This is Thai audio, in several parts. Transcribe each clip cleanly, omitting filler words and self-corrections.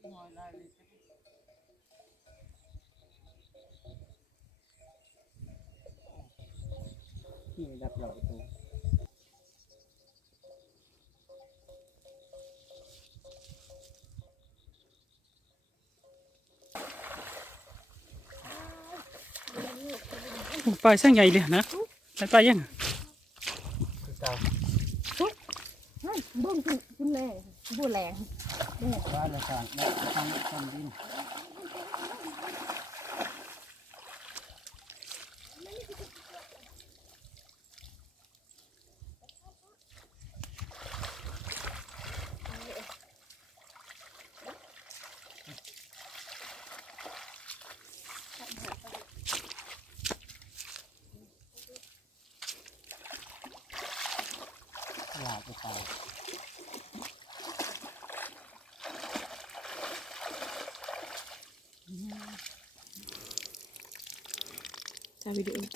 ที่ดับเราประตูปลาช่างใหญ่เลยนะปลายังคือเก่าบ้งขึ้นแรงบูแรงบ้านละสามและทำดินหลาไปตาย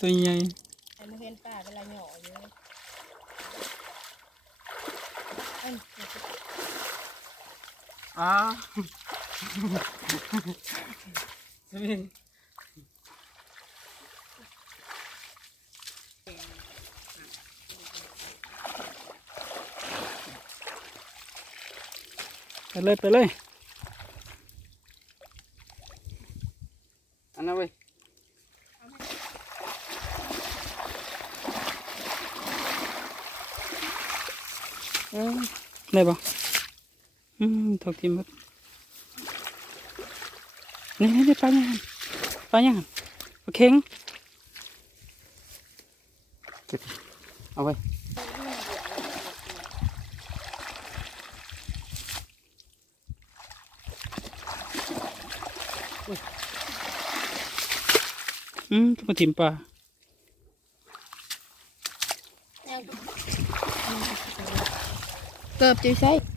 ตัวใหญ่ไอ้มาเห็นป่าเวลาหย่อเยอะอ้าไปเลยอันนั้นเว้ยได้ปะถกทีมดนี่ปลายังปลาเค็งเอาไว้ต้องมาทิมปลาเกือบจะใช่